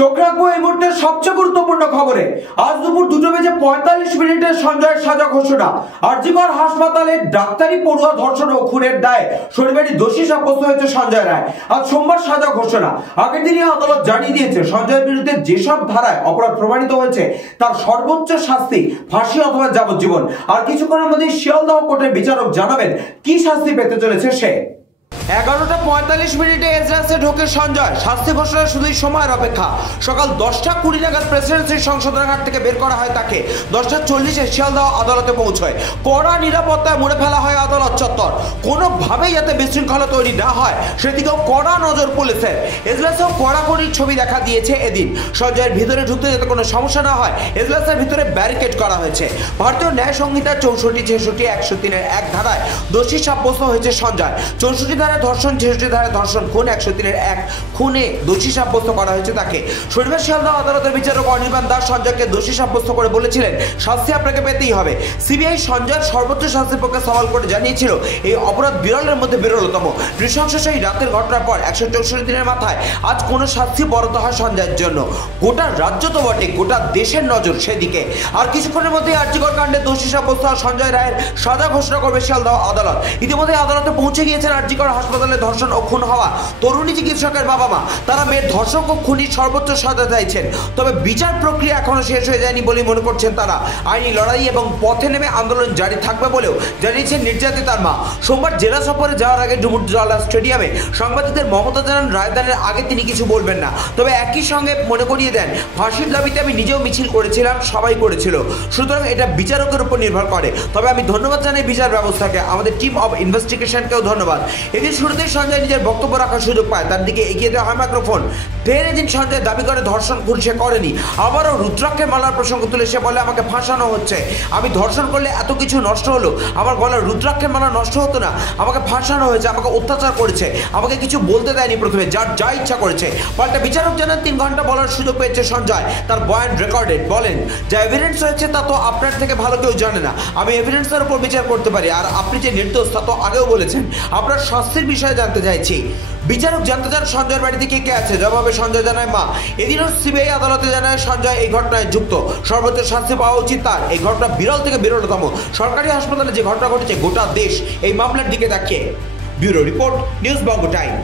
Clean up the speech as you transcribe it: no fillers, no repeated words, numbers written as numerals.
চোখ রাখবো এই মুহূর্তের সবচেয়ে গুরুত্বপূর্ণ খবরে। আজ দুপুর 2:45 সঞ্জয়ের সাজা ঘোষণা। আরজিকর হাসপাতালে ডাক্তারি পড়ুয়া ধর্ষণ ও খুনের দায়ে শনিবারই দোষী সাব্যস্ত হয়েছে সঞ্জয় রায়। আজ সোমবার সাজা ঘোষণা। আগের দিনই আদালত জানিয়ে দিয়েছে সঞ্জয়ের বিরুদ্ধে যেসব ধারায় অপরাধ প্রমাণিত হয়েছে তার সর্বোচ্চ শাস্তি ফাঁসি অথবা যাবজ্জীবন। আর কিছুক্ষণের মধ্যে শিয়ালদহ কোর্টের বিচারক জানাবেন কি শাস্তি পেতে চলেছে সে। 11:45 এজলাসে ঢোকে সঞ্জয়। শাস্তি ঘোষণার শুধুই সময়ের অপেক্ষা। সকাল 10:20 নাগাদ প্রেসিডেন্সি সংশোধনাগার থেকে বের করা হয় তাকে। 10:40 শিয়ালদহ আদালতে পৌঁছয়। কড়া নিরাপত্তায় মুড়ে ফেলা হয় আদালত চত্বর। কোনোভাবেই যাতে বিশৃঙ্খলা তৈরি না হয় সেদিকেও কড়া নজর পুলিশের। এজলাসেও কড়াকড়ির ছবি দেখা দিয়েছে এদিন। সঞ্জয়ের ভিতরে ঢুকতে যাতে কোনো সমস্যা না হয় এজলাসের ভিতরে ব্যারিকেড করা হয়েছে। ভারতীয় ন্যায় সংহিতার 64, 66, 103-এর এক ধারায় দোষী সাব্যস্ত হয়েছে সঞ্জয়। 64 ধারায় ধর্ষণ, 66 ধারায় ধর্ষণ, খুন, 103-এর এক খুনে দোষী সাব্যস্ত করা হয়েছে তাকে। শনিবার শিয়ালদহ আদালতের বিচারক অনির্বাণ দাস সঞ্জয়কে দোষী সাব্যস্ত করে বলেছিলেন শাস্তি আপনাকে পেতেই হবে। সিবিআই সঞ্জয়ের সর্বোচ্চ শাস্তির পক্ষে সওয়াল করে জানিয়েছিল এই অপরাধ বিরলের মধ্যে বিরলতম। নৃশংস সেই রাতের ঘটনার পর 164 দিনের মাথায় আজ কোনো শাস্তি বরাদ্দ হয় সঞ্জয়ের জন্য। গোটা রাজ্য তো বটে, গোটা দেশের নজর সেদিকে। আর কিছুক্ষণের মধ্যেই আরজিকর কাণ্ডে দোষী সাব্যস্ত সঞ্জয় রায়ের সাজা ঘোষণা করবে শিয়ালদহ আদালত। ইতিমধ্যে আদালতে পৌঁছে গিয়েছেন আরজিকর হাসপাতালে ধর্ষণ ও খুন হওয়া তরুণী চিকিৎসকের বাবা মা। তারা মেয়ের ধর্ষক ও খুনির সর্বোচ্চ সাজা চাইছেন। তবে বিচার প্রক্রিয়া এখনো শেষ হয়ে যায়নি বলে মনে করছেন তারা। আইনি লড়াই এবং পথে নেমে আন্দোলন জারি থাকবে বলেও জানিয়েছেন নির্যাতিতার মা। সোমবার জেলা সফরে যাওয়ার আগে ডুমুরজলা স্টেডিয়ামে সাংবাদিকদের মমতা জানান রায়দানের আগে তিনি কিছু বলবেন না। তবে একই সঙ্গে মনে করিয়ে দেন ফাঁসির দাবিতে আমি নিজেও মিছিল করেছিলাম, সবাই করেছিল, সুতরাং এটা বিচারকের উপর নির্ভর করে। তবে আমি ধন্যবাদ জানাই বিচার ব্যবস্থাকে, আমাদের টিম অব ইনভেস্টিগেশনকেও ধন্যবাদ। এদিন শুরুতেই সঞ্জয় নিজের বক্তব্য রাখার সুযোগ পায়, তার দিকে এগিয়ে দেওয়া হয় মাইক্রোফোন। ফের এদিন সঞ্জয় দাবি করে ধর্ষণ খুন সে করেনি। আবারও রুদ্রাক্ষের মালার প্রসঙ্গ তুলে সে বলে আমাকে ফাঁসানো হচ্ছে। আমি ধর্ষণ করলে এত কিছু নষ্ট হলো, আমার গলার রুদ্রাক্ষের মালা নষ্ট হতো না। আমাকে ফাঁসানো হয়েছে, আমাকে অত্যাচার করেছে, আমাকে কিছু বলতে দেয়নি প্রথমে, যার যা ইচ্ছা করেছে। পাল্টা বিচারক জানান 3 ঘন্টা বলার সুযোগ পেয়েছে সঞ্জয়। তার বয়ান রেকর্ডেড। বলেন যা এভিডেন্স হয়েছে তা তো আপনার থেকে ভালো কেউ জানে না। আমি এভিডেন্সের উপর বিচার করতে পারি। আর আপনি যে নির্দোষ তা তো আগেও বলেছেন। আপনার শাস্তির বিষয়ে জানতে চাইছি। বিচারক জানতে চান সঞ্জয়ের বাড়িতে কে কে আছে। জবাবে সঞ্জয় জানায় মা। এদিনও সিবিআই আদালতে জানায় সঞ্জয় এই ঘটনায় যুক্ত, সর্বোচ্চ শাস্তি পাওয়া উচিত তার। এই ঘটনা বিরল থেকে বিরলতম। সরকারি হাসপাতালে যে ঘটনা ঘটেছে গোটা দেশ এই মামলার দিকে তাকিয়ে। ব্যুরো রিপোর্ট, নিউজ বঙ্গ টাইম।